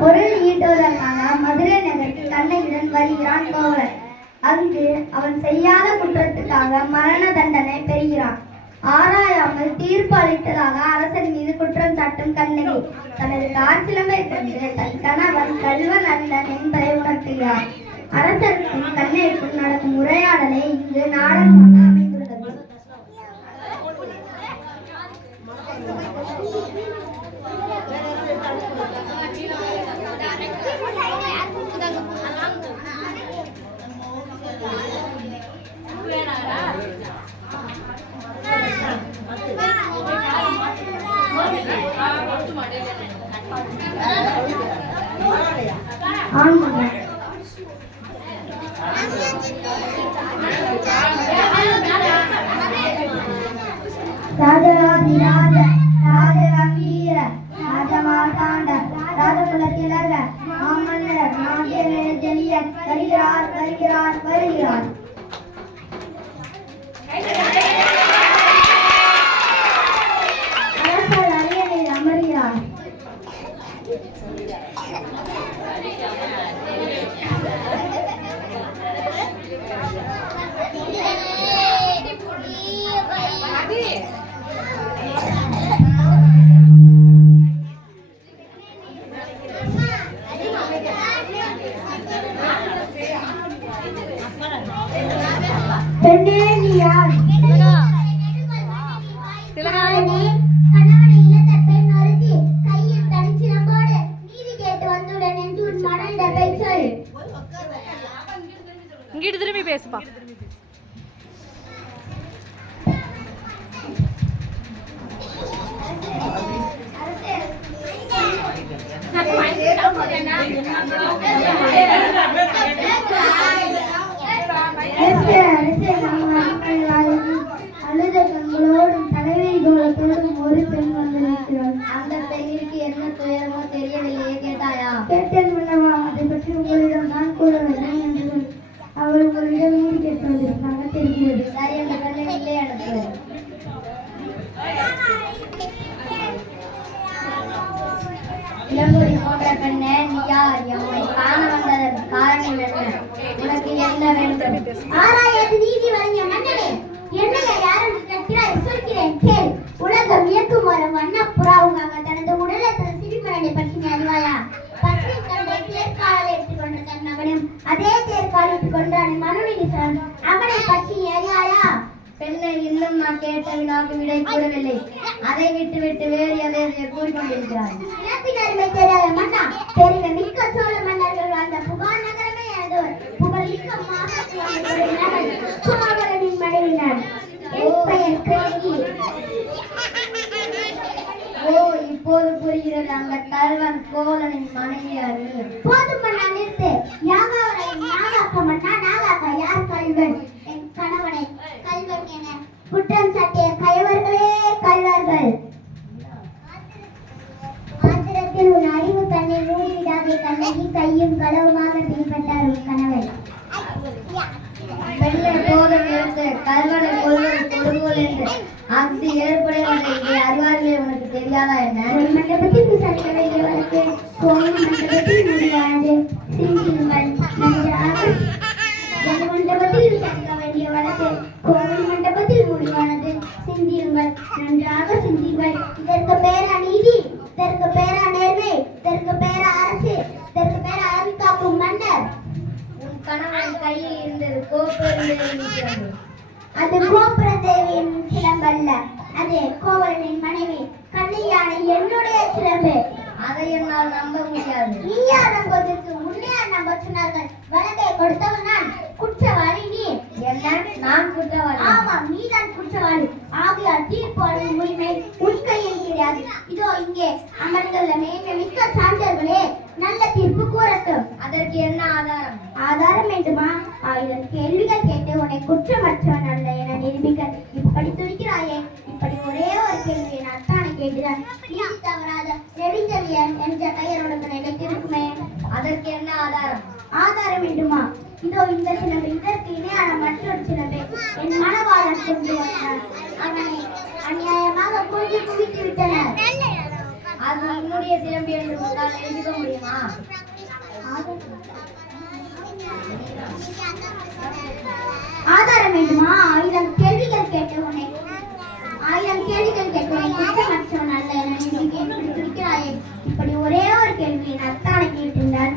பொருள் ஈட்டுவதற்காக மதுரை நகருக்கு கண்ணகியுடன் வருகிறான் கோவலன். அங்கு அவன் செய்யாத குற்றத்துக்காக மரண தண்டனை பெறுகிறான். ஆராயாமல் தீர்ப்பு அளித்ததாக அரசன் மீது குற்றம் சாட்டும் கண்ணகி தனது காற்சிலம்பை கொண்டு தன் கணவன் கல்வன் அல்லன் என்பதை உணர்த்துகிறார். அரசருக்கும் கண்ணகிக்கும் நடக்கும் உரையாடலை இங்கு நாடகமாக அமைந்துள்ளது. ராஜராஜ ராஜகம்பீர ராஜமார்த்தாண்ட ராஜகுலத்திலக மாமன்னர் நாட்டியலியன் வருகிறார் வருகிறார் வருகிறார். அரசர் அரியணையில் அமர்கிறார். இங்கிட்டு திரும்பி பேசுப்பா. அழுத கண்களோடும் தலைவை கோலத்தோடும் ஒரு பெண் வந்திருக்கிறாள். அந்த பெண்ணிற்கு என்ன துயரமோ தெரியவில்லையே, கேட்டாயா? கேட்டேன் மன்னவா, அதை பற்றி உங்களிடம் நான் கூற வேண்டும் என்று அவள் உங்களிடம் நீதி கேட்பதற்காக தெரிகிறது. சரி, அந்த பெண்ணை இல்லை அனுப்பு. இளங்கொடி போன்ற பெண்ணே, நீ யார்? எம்மை காண வந்ததற்கு காரணம் என்ன? உனக்கு என்ன வேண்டும்? ஆராயாது நீதி வழங்கிய மன்னனே, என்னைய யாரும் கேட்கிறாய்? சொல்கிறேன் கேள். உலகம் இயக்கும் ஒரு வண்ணப்புறா உங்க தனது உடலை தன் சிறுமரனை பற்றி அறிவாயா? பற்றி கண்டை தேர்காலை எடுத்துக்கொண்ட தன் மகனும் அதே தேர்காலை கொண்டான் மனுநீசன், அவனை பற்றி அறிவாயா? பெண்ணை இன்னும் நான் கேட்ட வினாக்கு விடை கூறவில்லை. அதை விட்டு வேறு எதை கூறிக்கொண்டிருக்கிறாய்? இனப்பினருமை தெரியாத மன்னா, பெருமை மிக்க சோழ மன்னர்கள் அந்த புகார் நகரமே எனதோர் புகழ் மிக்க குமாரனின் மனைவினார். என் பெயர் கண்ணகி. ஓ, இப்போது புரிகிறது. அந்த கல்வன் கோவலனின் மனைவியார் நீ. போதும் மன்னா, நிறுத்து. யாகாவரை நாகாக்க மன்னா, நாகாக்க யார் கல்வன்? என் கணவனை கல்வன் என குற்றம் சாட்டிய கயவர்களே கல்வர்கள். ஆத்திரத்தில் உன் அறிவு கண்ணை மூடிவிடாதே கண்ணகி. கையும் களவுமாக பிடிபட்டார் உன் கணவன். பெண்ணை போதும் இருந்து கல்வனை கொள்வது கொடுங்கோல் என்று அங்கு ஏற்படுவதை அறிவார்களே, உனக்கு தெரியாதா என்ன? ஒரு மண்டபத்தில் விசாரிக்க வேண்டிய வழக்கு கோயில் மண்டபத்தில் முடியாது. சிந்தியுங்கள் நன்றாக. ஒரு மண்டபத்தில் விசாரிக்க வேண்டிய வழக்கு கோவில் மண்டபத்தில் முடிவானது. சிந்தியுங்கள் நன்றாக சிந்தியுங்கள். இதற்கு பேரா நீதி, இதற்கு பேரா நேர்மை, இதற்கு பேரா அரசு, இதற்கு பேரா அறி காக்கும் மன்னர். உன் கணவன் கையில் இருந்தது கோபுரம். அது கோபுர தேவியின் சிலம்பல்ல, அது கோவலனின் மனைவி கண்ணையானை என்னுடைய சிலம்பு. அதை என்னால் நம்ப முடியாது. நீயா நம்புவதற்கு உன்னையார் நம்ப சொன்னார்கள். வழக்கை கொடுத்தவன் நான், குற்றவாளி நீ. என்ன? நான் குற்றவாளி? ஆமாம், நீதான் குற்றவாளி. ஆகையால் தீர்ப்பு அளிக்கும் உரிமை உன் கையில் கிடையாது. இதோ இங்கே அமர்ந்துள்ள மேன்மை மிக்க சான்றர்களே, நல்ல தீர்ப்பு கூறட்டும். அதற்கு என்ன ஆதாரம்? ஆதாரம் வேண்டுமா? 1000 கேள்விகள் கேட்டு உன்னை குற்றமற்றவன் அல்ல என நிரூபிக்க இப்படி துடிக்கிறாயே. இப்படி ஒரே ஒரு கேள்வியை நான் தானே கேட்கிறேன். நீ தவறாத நெடுஞ்செழியன் என்ற பெயர் உனக்கு நினைத்திருக்குமே. அதற்கு என்ன ஆதாரம்? ஆதாரம் வேண்டுமா? இதோ இந்த சிலம்பு, இதற்கு இணையான மற்றொரு சிலம்பை என் மனவாளன் கொண்டு வந்தார். அவனை அநியாயமாக கொண்டு குவித்து விட்டனர். அது உன்னுடைய சிலம்பி என்று உன்னால் எழுதிக்க முடியுமா? ஆதாரம் வேண்டுமா? 1000 கேள்விகள் கேட்டு உன்னை 1000 கேள்விகள் கேட்டு உன்னை குற்றமற்றவன் அல்ல என நீ இருக்கிறாயே. இப்படி ஒரே ஒரு கேள்வியின் அத்தானை கேட்டிருந்தால்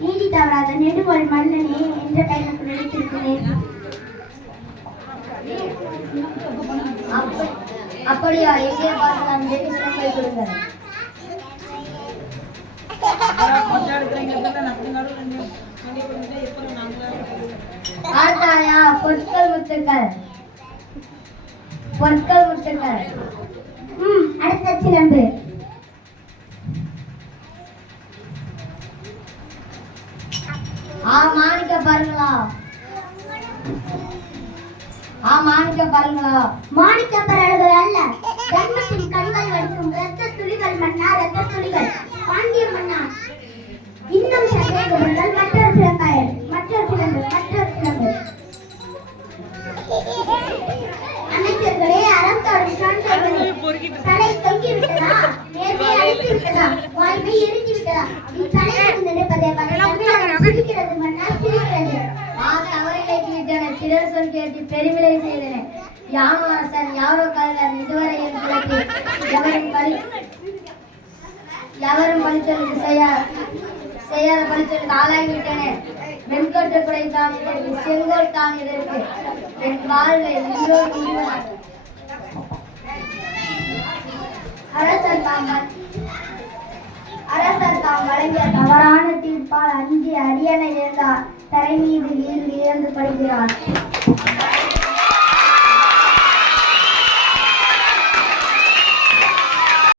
நீதி தவறாத நெடுவல் மன்னனே என்ற பெயருக்கு நினைத்திருக்கிறேன். அப்படியா? எங்கே பார்க்கலாம்? சிலம்பை கொடுங்கள். பார்த்தாயா? பொற்கள் முத்துக்கள். அடுத்த சிலம்பு. மாணிக்க பாருங்களா? மாணிக்க பரல்கள் அல்ல, தர்மத்தின் கண்கள் வடிக்கும் இரத்த துளிகள் மன்னா, இரத்த துளிகள். பாண்டிய மன்னா, இன்னும் சந்தேகங்கள். மற்றொரு சிலம்பு. அமைச்சர்களே, அறம் தொடரும் சான்றோர்களே, தலை தொங்கிவிட்டதா? நேர்மை அழைத்து விட்டதா? வாய்மை எரிஞ்சு விட்டதா? இத்தலை நினைப்பதை சிரிக்கிறது மன்னா, சிரிக்கிறது. சிலர் சொல் கேட்டு பெருமிலை செய்தன. யானோ அரசன் யாரோ கல்லன் இதுவரை என் கிழக்கு எவரும் பழித்தலுக்கு செய்யாத பழித்தலுக்கு ஆளாகிவிட்டன. வெண்கொற்ற குடை தான் இதற்கு, செங்கோல் தான் இதற்கு. என் வாழ்வை அரசர் தாம் வழங்கிய தவறான தீர்ப்பால் அஞ்சி அரியணை இழந்தார். தரை மீது இழந்து படுகிறார்.